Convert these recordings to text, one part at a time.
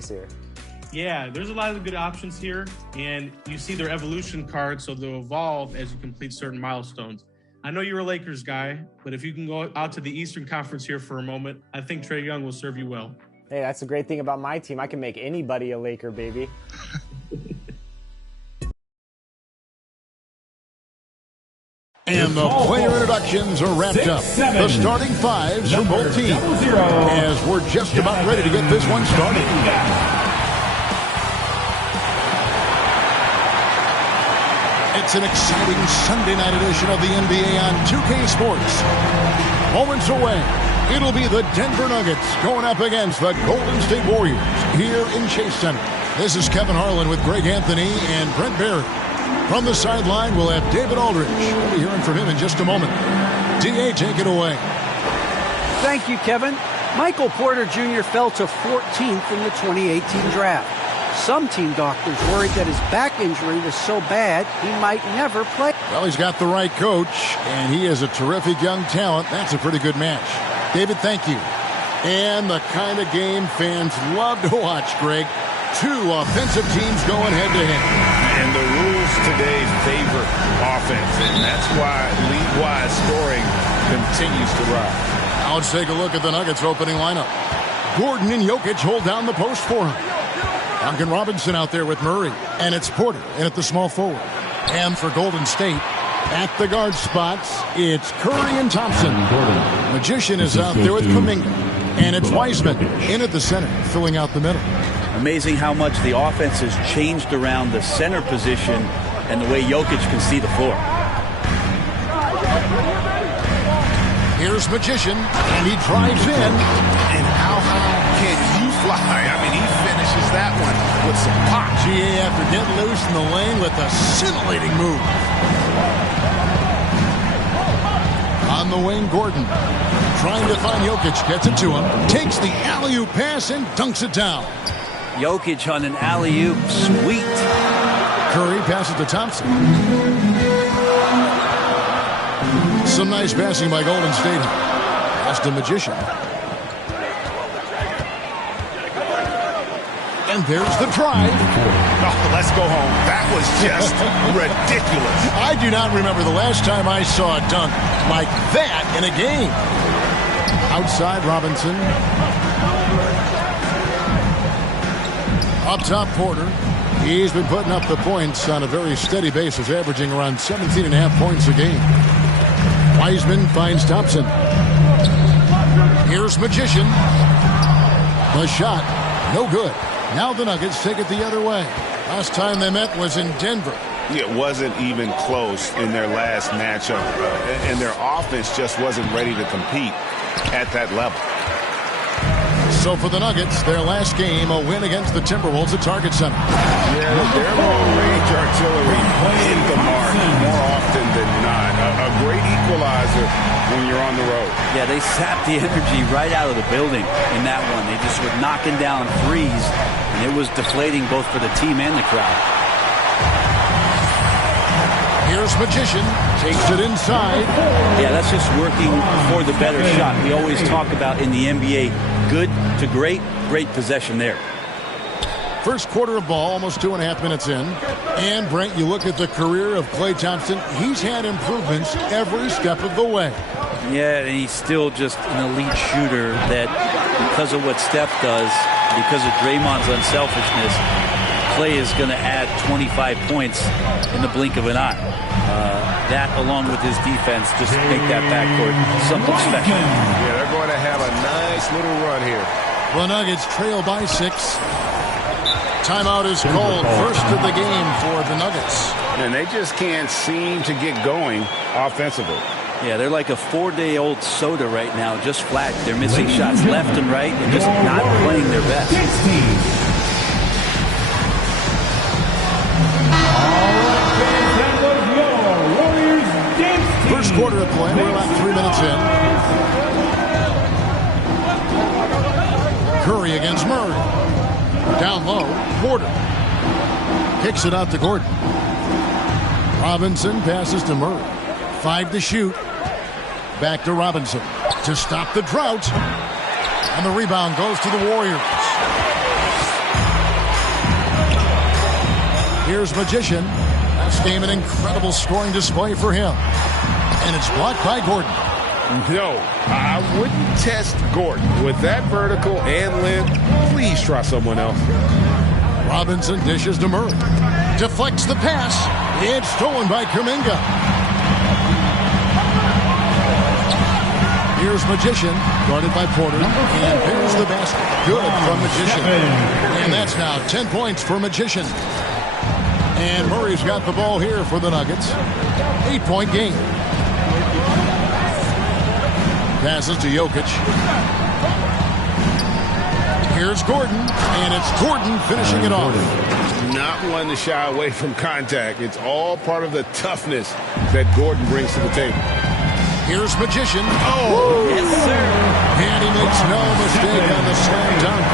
choice here. Yeah, there's a lot of good options here, and you see their evolution cards, so they'll evolve as you complete certain milestones. I know you're a Lakers guy, but if you can go out to the Eastern Conference here for a moment, I think Trae Young will serve you well. Hey, that's the great thing about my team. I can make anybody a Laker, baby. And the player introductions are wrapped up. The starting fives for both teams as we're just about ready to get this one started. It's an exciting Sunday night edition of the NBA on 2K Sports. Moments away, it'll be the Denver Nuggets going up against the Golden State Warriors here in Chase Center. This is Kevin Harlan with Greg Anthony and Brent Barry. From the sideline, we'll have David Aldridge. We'll be hearing from him in just a moment. D.A., take it away. Thank you, Kevin. Michael Porter Jr. fell to 14th in the 2018 draft. Some team doctors worried that his back injury was so bad he might never play. Well, he's got the right coach, and he is a terrific young talent. That's a pretty good match. David, thank you. And the kind of game fans love to watch, Greg. Two offensive teams going head-to-head. And the rules today favor offense, and that's why league-wide scoring continues to rise. Now let's take a look at the Nuggets opening lineup. Gordon and Jokic hold down the post for him. Duncan Robinson out there with Murray. And it's Porter in at the small forward. And for Golden State, at the guard spots, it's Curry and Thompson. Magician is out there with Kuminga. And it's Wiseman in at the center, filling out the middle. Amazing how much the offense has changed around the center position and the way Jokic can see the floor. Here's Magician, and he drives in. And how high can you fly? I mean, he finishes that one with some pop. GA after getting loose in the lane with a scintillating move. On the wing, Gordon. Trying to find Jokic, gets it to him. Takes the alley-oop pass and dunks it down. Jokic on an alley-oop, sweet. Curry passes to Thompson. Some nice passing by Golden State. Pass to Magician. And there's the drive. Oh, let's go home. That was just ridiculous. I do not remember the last time I saw a dunk like that in a game. Outside, Robinson. Up top, Porter. He's been putting up the points on a very steady basis, averaging around 17.5 points a game. Wiseman finds Thompson. Here's Magician. The shot, no good. Now the Nuggets take it the other way. Last time they met was in Denver. It wasn't even close in their last matchup, and their offense just wasn't ready to compete at that level. So for the Nuggets, their last game, a win against the Timberwolves at Target Center. Yeah, their long-range artillery hit the mark more often than not. A great equalizer when you're on the road. Yeah, they sapped the energy right out of the building in that one. They just were knocking down threes, and it was deflating both for the team and the crowd. Here's Magician, takes it inside. Yeah, that's just working for the better shot. We always talk about in the NBA, good to great, great possession there. First quarter of ball, almost 2.5 minutes in. And, Brent, you look at the career of Klay Thompson. He's had improvements every step of the way. Yeah, and he's still just an elite shooter that because of what Steph does, because of Draymond's unselfishness, Klay is going to add 25 points in the blink of an eye. That, along with his defense, just make that backcourt something special. Yeah, they're going to have a nice little run here. The Nuggets trail by 6. Timeout is called. First of the game for the Nuggets. And they just can't seem to get going offensively. Yeah, they're like a 4-day-old soda right now, just flat. They're missing shots left and right and just not playing their best. First quarter of play, we're about 3 minutes in. Curry against Murray. Down low, Porter. Kicks it out to Gordon. Robinson passes to Murray. 5 to shoot. Back to Robinson to stop the drought. And the rebound goes to the Warriors. Here's Magician. This game an incredible scoring display for him. And it's blocked by Gordon. No, I wouldn't test Gordon. With that vertical and length, please try someone else. Robinson dishes to Murray. Deflects the pass. It's stolen by Kuminga. Here's Magician, guarded by Porter, and there's the basket. Good from Magician. And that's now 10 points for Magician. And Murray's got the ball here for the Nuggets. 8-point game. Passes to Jokic. Here's Gordon, and it's Gordon finishing it off. Not one to shy away from contact. It's all part of the toughness that Gordon brings to the table. Here's Magician. Oh! Yes, sir. And he makes no mistake on the slam dunk.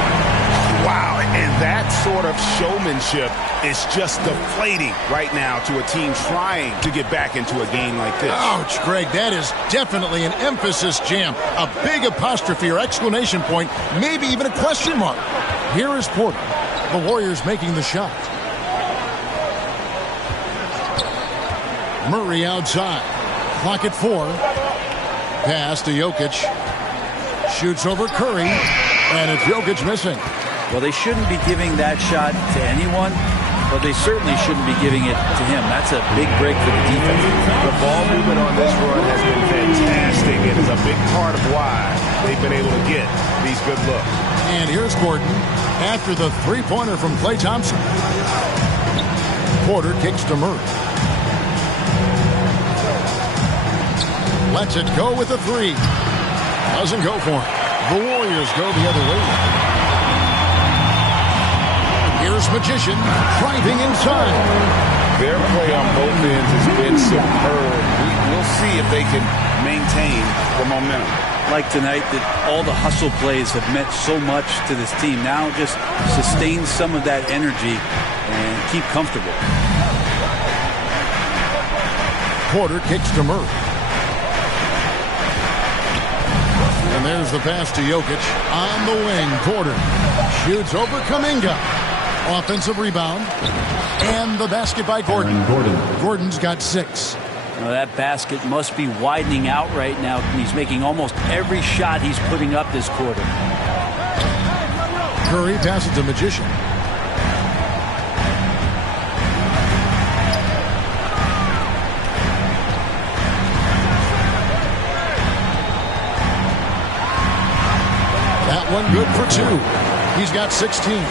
Wow, and that sort of showmanship is just deflating right now to a team trying to get back into a game like this. Ouch, Greg, that is definitely an emphasis jam. A big apostrophe or exclamation point, maybe even a question mark. Here is Porter. The Warriors making the shot. Murray outside. Clock at 4. Pass to Jokic. Shoots over Curry. And it's Jokic missing. Well, they shouldn't be giving that shot to anyone, but they certainly shouldn't be giving it to him. That's a big break for the defense. The ball movement on this run has been fantastic and is a big part of why they've been able to get these good looks. And here's Gordon after the three-pointer from Klay Thompson. Porter kicks to Murray. Lets it go with a three. Doesn't go for it. The Warriors go the other way. Here's Magician driving inside. Their play on both ends has been superb. We'll see if they can maintain the momentum. Like tonight, that all the hustle plays have meant so much to this team. Now just sustain some of that energy and keep comfortable. Porter kicks to Murray. And there's the pass to Jokic. On the wing, Porter shoots over Kuminga. Offensive rebound. And the basket by Gordon. Gordon's got 6. Now that basket must be widening out right now. He's making almost every shot he's putting up this quarter. Curry passes to Magician. That one good for 2. He's got 16.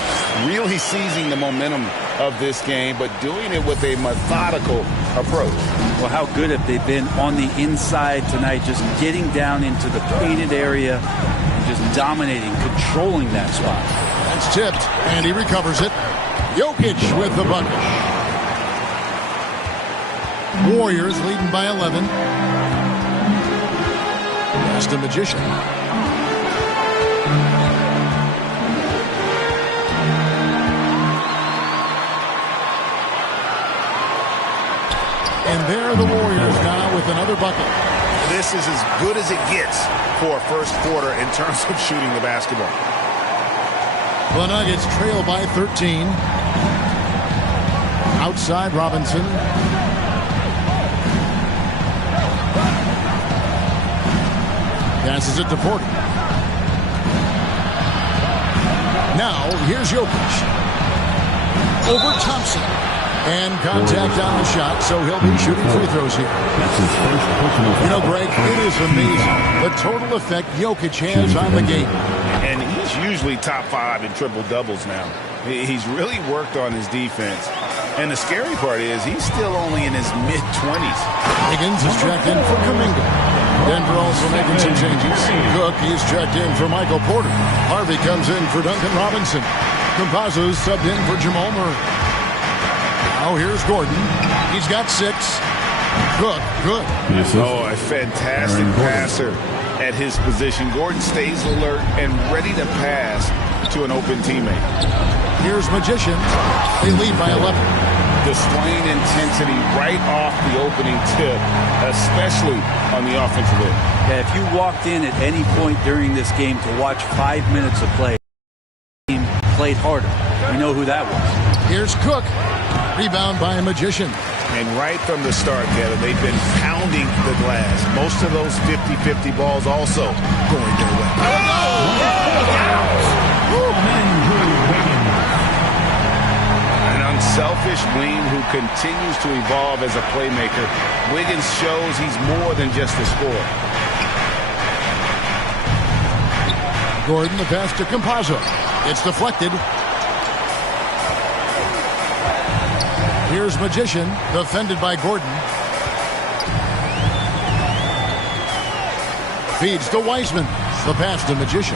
Really seizing the momentum of this game, but doing it with a methodical approach. Well, how good have they been on the inside tonight, just getting down into the painted area and just dominating, controlling that spot. That's tipped, and he recovers it. Jokic with the bucket. Warriors leading by 11. Pass to Magician. And there the Warriors now with another bucket. This is as good as it gets for a first quarter in terms of shooting the basketball. The Nuggets trail by 13. Outside Robinson. Passes it to Porter. Now here's Jokic. Over Thompson. And contact on the shot, so he'll be shooting free throws here. You know, Greg, it is amazing the total effect Jokic has on the game. And he's usually top 5 in triple-doubles now. He's really worked on his defense. And the scary part is he's still only in his mid-20s. Higgins is checked in for Kuminga. Denver also making some changes. Cook, he's checked in for Michael Porter. Harvey comes in for Duncan Robinson. Campazzo's subbed in for Jamal Murray. Now here's Gordon. He's got 6. Cook, good. Oh, a fantastic passer at his position. Gordon stays alert and ready to pass to an open teammate. Here's Magician. They lead by 11. Displaying intensity right off the opening tip, especially on the offensive end. Yeah, if you walked in at any point during this game to watch 5 minutes of play, the team played harder. We know who that was. Here's Cook. Rebound by a Magician. And right from the start, Kevin, they've been pounding the glass. Most of those 50-50 balls also going their way. An unselfish wing who continues to evolve as a playmaker. Wiggins shows he's more than just a scorer. Gordon, the pass to Campazzo. It's deflected. Here's Magician, defended by Gordon. Feeds to Wiseman. The pass to Magician.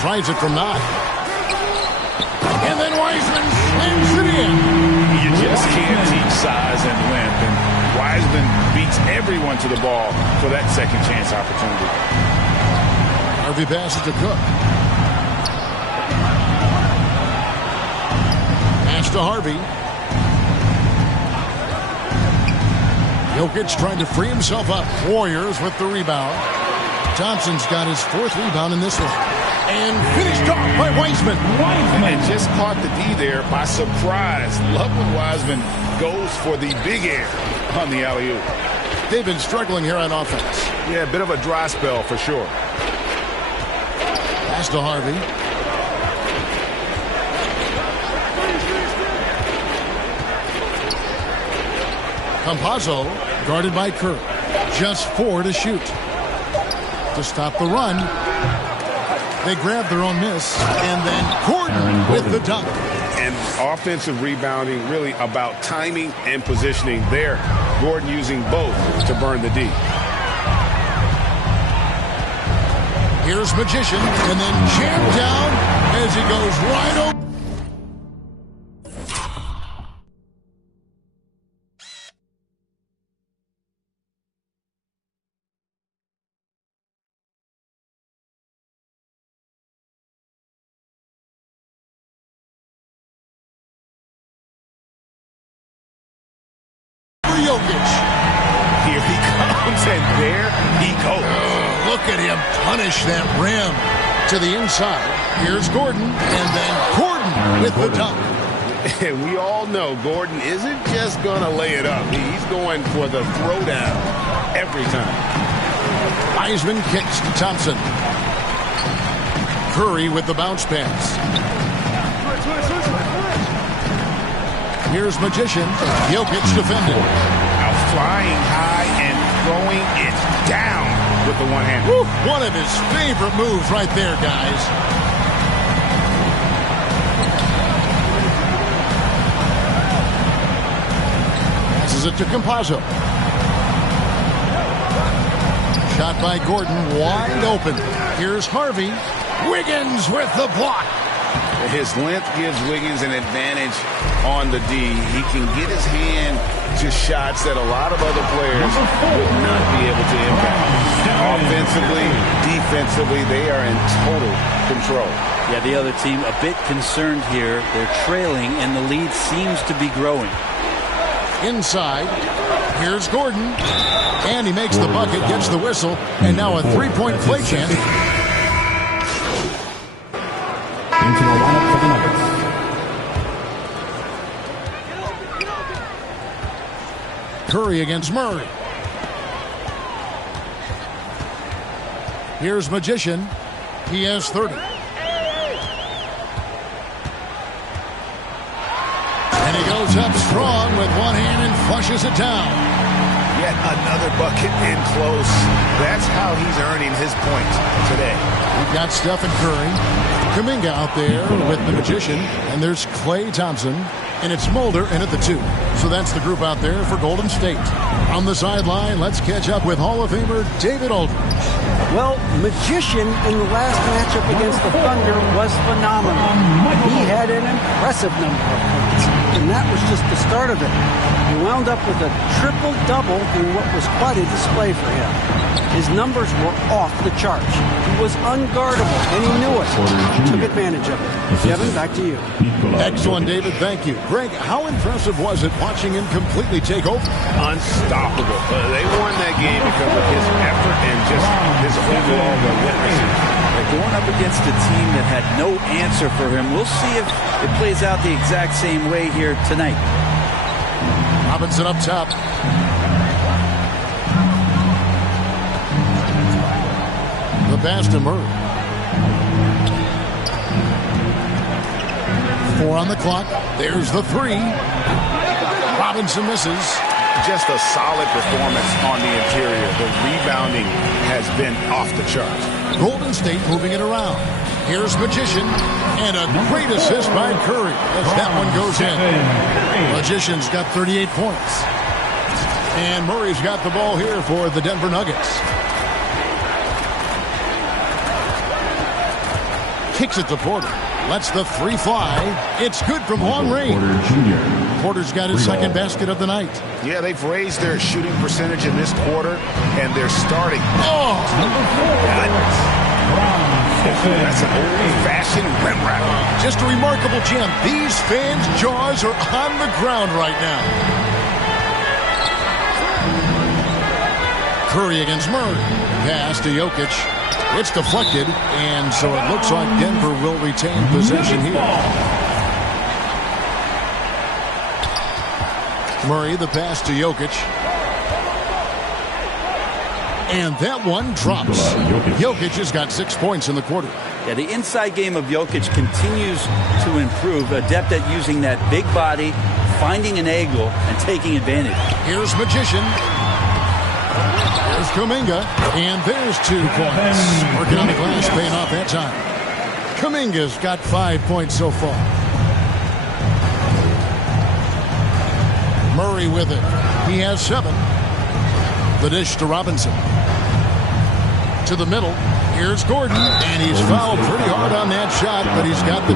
Tries it from 9. And then Wiseman slams it in. You just can't teach size and length. And Wiseman beats everyone to the ball for that second chance opportunity. Harvey passes to Cook. To Harvey. Jokic trying to free himself up. Warriors with the rebound. Thompson's got his 4th rebound in this one. And finished off by Wiseman. And just caught the D there by surprise. Love when Wiseman goes for the big air on the alley-oop. They've been struggling here on offense. Yeah, a bit of a dry spell for sure. Pass to Harvey. Campazzo guarded by Kerr. Just 4 to shoot. To stop the run, they grab their own miss, and then Gordon with the dunk. And offensive rebounding really about timing and positioning there. Gordon using both to burn the D. Here's Magician, and then jammed down as he goes right over. Jokic. Here he comes, and there he goes. Look at him punish that rim to the inside. Here's Gordon, and then Gordon with the dunk. And we all know Gordon isn't just going to lay it up. He's going for the throwdown every time. Wiseman kicks to Thompson. Curry with the bounce pass. Here's Magician. Jokic defended. Now flying high and throwing it down with the one hand. Woo, one of his favorite moves right there, guys. Passes it to Campazzo. Shot by Gordon, wide open. Here's Harvey. Wiggins with the block. His length gives Wiggins an advantage on the D. He can get his hand to shots that a lot of other players would not be able to impact. Offensively, defensively, they are in total control. Yeah, the other team a bit concerned here. They're trailing, and the lead seems to be growing. Inside, here's Gordon. And he makes the bucket, gets the whistle, and now a three-point play chance. Into the lineup for the Nuggets. Curry against Murray. Here's Magician. He has 30. And he goes up strong with one hand and flushes it down. Yet another bucket in close. That's how he's earning his points today. We've got Stephen Curry. Kuminga out there with the Magician. And there's Klay Thompson. And it's Mulder in at the 2. So that's the group out there for Golden State. On the sideline, let's catch up with Hall of Famer David Aldridge. Well, Magician in the last matchup against the Thunder was phenomenal. He had an impressive number of points, and that was just the start of it. He wound up with a triple-double in what was quite a display for him. His numbers were off the charts. He was unguardable, and he knew it. He took advantage of it. Kevin, back to you. Excellent, David. Thank you. Greg, how impressive was it watching him completely take over? Unstoppable. They won that game because of his effort and just his overall witnessing. going up against a team that had no answer for him. We'll see if it plays out the exact same way here tonight. Robinson up top. The pass to Murray. 4 on the clock. There's the 3. Robinson misses. Just a solid performance on the interior. The rebounding has been off the charts. Golden State moving it around. Here's Magician, and a great assist by Curry as that one goes in. Magician's got 38 points. And Murray's got the ball here for the Denver Nuggets. Kicks it to Porter. Lets the 3 fly. It's good from long range. Porter's got his second basket of the night. Yeah, they've raised their shooting percentage in this quarter, and they're starting. Oh! That's an old-fashioned rim wrap. Just a remarkable gem. These fans' jaws are on the ground right now. Curry against Murray. Pass to Jokic. It's deflected, and so it looks like Denver will retain possession here. Murray, the pass to Jokic. And that one drops. Jokic has got 6 points in the quarter. Yeah, the inside game of Jokic continues to improve. Adept at using that big body, finding an angle, and taking advantage. Here's Magician. There's Kuminga. And there's 2 points. Working on the glass, paying off that time. Kuminga's got 5 points so far. Murray with it. He has 7. The dish to Robinson. To the middle. Here's Gordon. And he's fouled pretty hard on that shot, but he's got the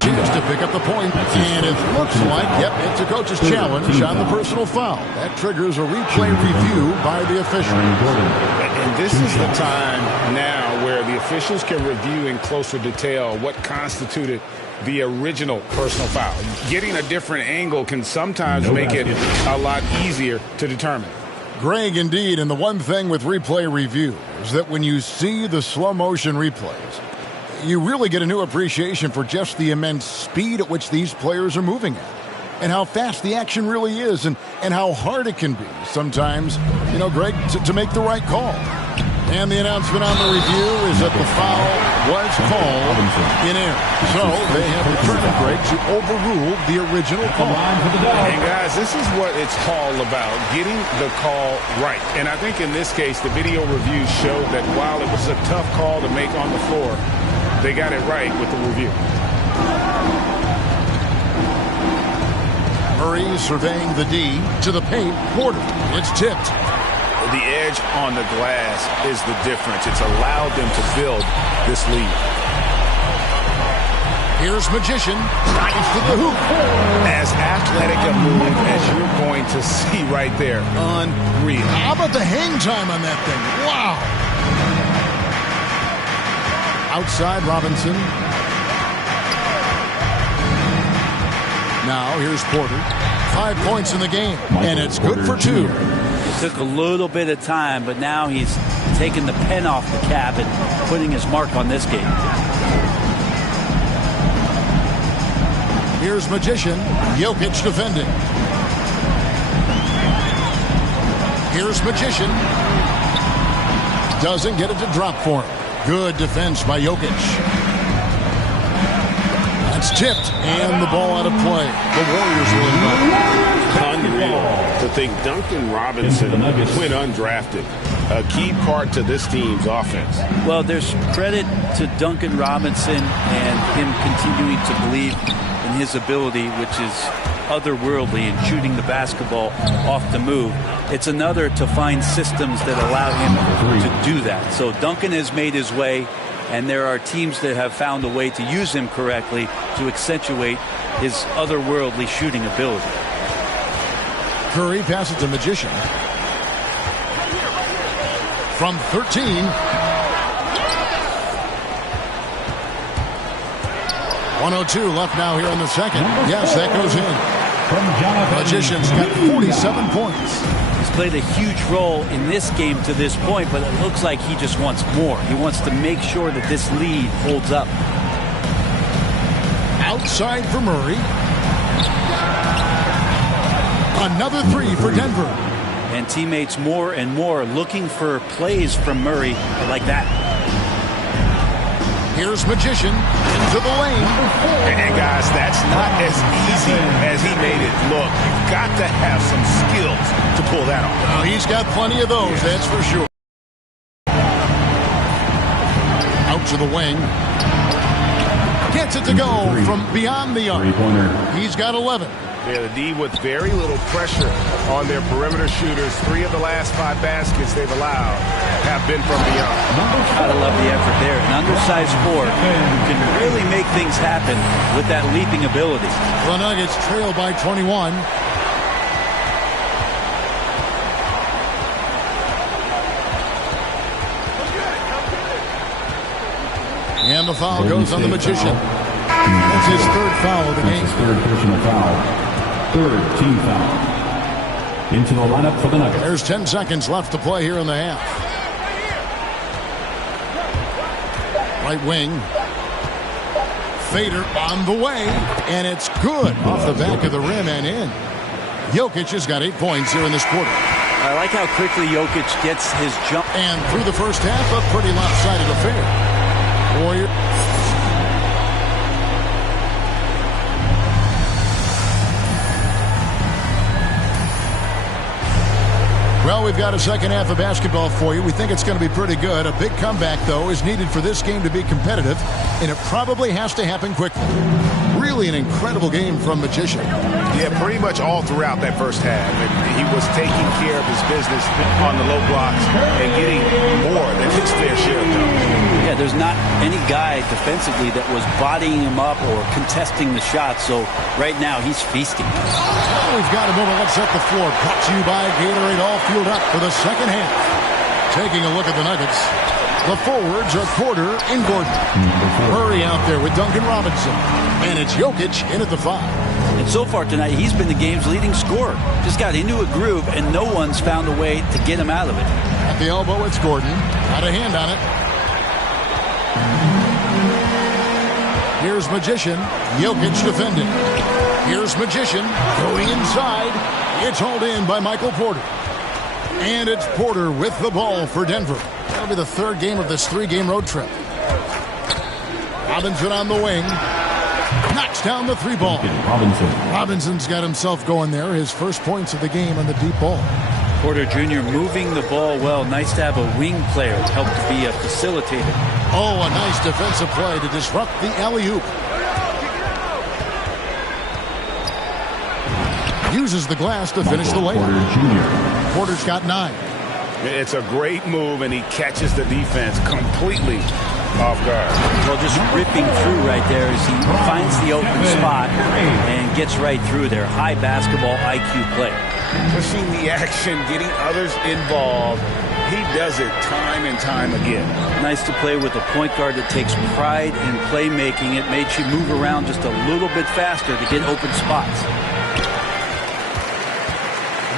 chance to pick up the point. And it looks like, yep, it's a coach's challenge on the personal foul. That triggers a replay review by the official. And this is the time now where the officials can review in closer detail what constituted the original personal foul. Getting a different angle can sometimes make it a lot easier to determine. Greg, indeed, and the one thing with replay review is that when you see the slow motion replays, you really get a new appreciation for just the immense speed at which these players are moving at, and how fast the action really is, and how hard it can be sometimes, you know, Greg, to make the right call. And the announcement on the review is that the foul was called in error. So they have determined, Greg, to overrule the original call. And guys, this is what it's all about, getting the call right. And I think in this case, the video review showed that while it was a tough call to make on the floor, they got it right with the review. Murray surveying the D to the paint. Porter. It's tipped. The edge on the glass is the difference. It's allowed them to build this lead. Here's Magician. Drives to the hoop. As athletic a move as you're going to see right there. Unreal. How about the hang time on that thing? Wow. Outside Robinson. Now here's Porter. 5 points in the game. And it's good for 2. Took a little bit of time, but now he's taking the pen off the cap and putting his mark on this game. Here's Magician. Jokic defending. Here's Magician. Doesn't get it to drop for him. Good defense by Jokic. That's tipped, and the ball out of play. The Warriors will inbound. Unreal to think Duncan Robinson went undrafted. A key part to this team's offense. Well, there's credit to Duncan Robinson and him continuing to believe in his ability, which is otherworldly in shooting the basketball off the move. It's another to find systems that allow him to do that. So Duncan has made his way, and there are teams that have found a way to use him correctly to accentuate his otherworldly shooting ability. Curry passes to Magician. From 13. .102 left now here in the second. Yes, that goes in. Magician's got 47 points. He's played a huge role in this game to this point, but it looks like he just wants more. He wants to make sure that this lead holds up. Outside for Murray. Another three for Denver. And teammates more and more looking for plays from Murray like that. Here's Magician into the lane. And guys, that's not as easy as he made it look. You've got to have some skills to pull that off. Well, he's got plenty of those, that's for sure. Out to the wing. Gets it to go from beyond the arc. He's got 11. Yeah, the D with very little pressure on their perimeter shooters. 3 of the last 5 baskets they've allowed have been from beyond. Gotta love the effort there. An undersized forward who can really make things happen with that leaping ability. The Nuggets trail by 21. And the foul goes on the Magician. That's his 3rd foul of the game. His 3rd personal foul. 3rd team foul. Into the lineup for the Nuggets. There's 10 seconds left to play here in the half. Right wing. Fader on the way. And it's good off the back of the rim and in. Jokic has got 8 points here in this quarter. I like how quickly Jokic gets his jump. And through the first half, a pretty lopsided affair. Warrior. Well, we've got a second half of basketball for you. We think it's going to be pretty good. A big comeback, though, is needed for this game to be competitive, and it probably has to happen quickly. Really an incredible game from Magician. Yeah, pretty much all throughout that first half. And he was taking care of his business on the low blocks and getting more than his fair share of them. Yeah, there's not any guy defensively that was bodying him up or contesting the shot, so right now he's feasting. We've got a moment. Let's set the floor. Brought to you by Gatorade, all fueled up for the second half. Taking a look at the Nuggets. The forwards are Porter and Gordon. Murray out there with Duncan Robinson. And it's Jokic in at the 5. And so far tonight, he's been the game's leading scorer. Just got into a groove, and no one's found a way to get him out of it. At the elbow, it's Gordon. Got a hand on it. Here's Magician. Jokic defending. Here's Magician going inside. It's hauled in by Michael Porter. And it's Porter with the ball for Denver. That'll be the 3rd game of this 3-game road trip. Robinson on the wing. Knocks down the 3 ball. Robinson's got himself going there. His first points of the game on the deep ball. Porter Jr. moving the ball well. Nice to have a wing player to help to be a facilitator. Oh, a nice defensive play to disrupt the alley-oop. Uses the glass to finish the layup. Porter's got 9. It's a great move, and he catches the defense completely off guard. Well, just ripping through right there as he finds the open spot and gets right through there. High basketball IQ play. Pushing the action, getting others involved. He does it time and time again. Nice to play with a point guard that takes pride in playmaking. It makes you move around just a little bit faster to get open spots.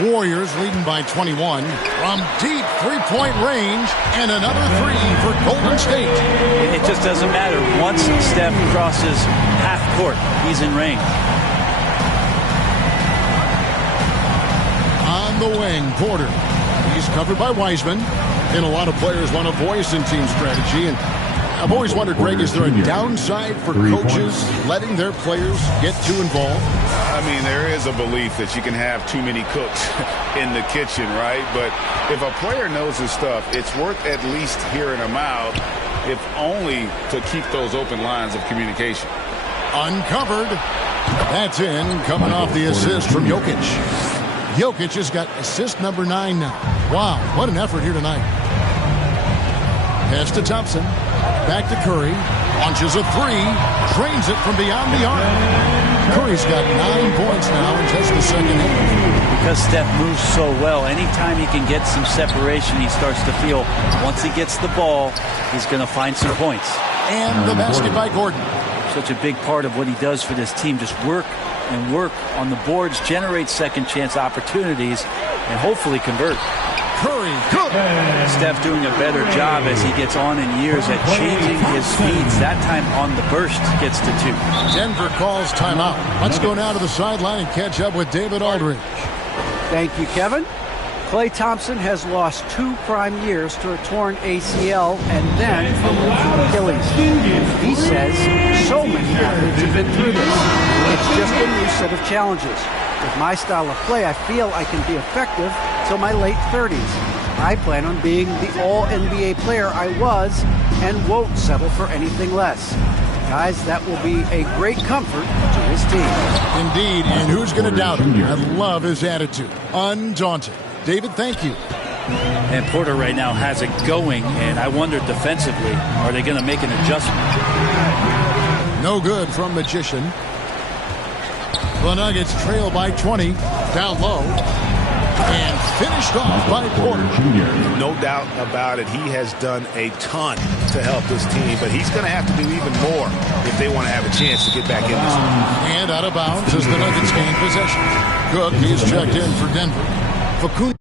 Warriors leading by 21 from deep 3-point range, and another 3 for Golden State. It just doesn't matter. Once Steph crosses half court, he's in range. On the wing, Porter. He's covered by Wiseman. And a lot of players want a voice in team strategy. And I've always wondered, Greg, is there a downside for coaches letting their players get too involved? I mean, there is a belief that you can have too many cooks in the kitchen, right? But if a player knows his stuff, it's worth at least hearing him out, if only to keep those open lines of communication. Uncovered. That's in, coming off the assist from Jokic. Jokic has got assist number 9 now. Wow, what an effort here tonight. Pass to Thompson. Back to Curry. Launches a 3. Drains it from beyond the arc. Curry's got 9 points now in just the second half. Because Steph moves so well, anytime he can get some separation, he starts to feel once he gets the ball, he's going to find some points. And the basket by Gordon. such a big part of what he does for this team. Just work and work on the boards, generate second chance opportunities, and hopefully convert. Curry, good. Steph doing a better job as he gets on in years at changing his speeds. That time on the burst gets to 2. Denver calls timeout. Let's go now to the sideline and catch up with David Aldridge. Thank you, Kevin. Klay Thompson has lost 2 prime years to a torn ACL and then a ruptured Achilles. He says so many athletes have been through this. It's just a new set of challenges. With my style of play, I feel I can be effective till my late 30s. I plan on being the all-NBA player I was and won't settle for anything less. Guys, that will be a great comfort to his team. Indeed, and who's going to doubt him? I love his attitude. Undaunted. David, thank you. And Porter right now has it going, and I wonder defensively, are they going to make an adjustment? No good from Magician. The Nuggets trail by 20, down low, and finished off by Porter. No doubt about it. He has done a ton to help this team, but he's going to have to do even more if they want to have a chance to get back in this one. And out of bounds as the Nuggets gain possession. Cook is checked in for Denver. Facundo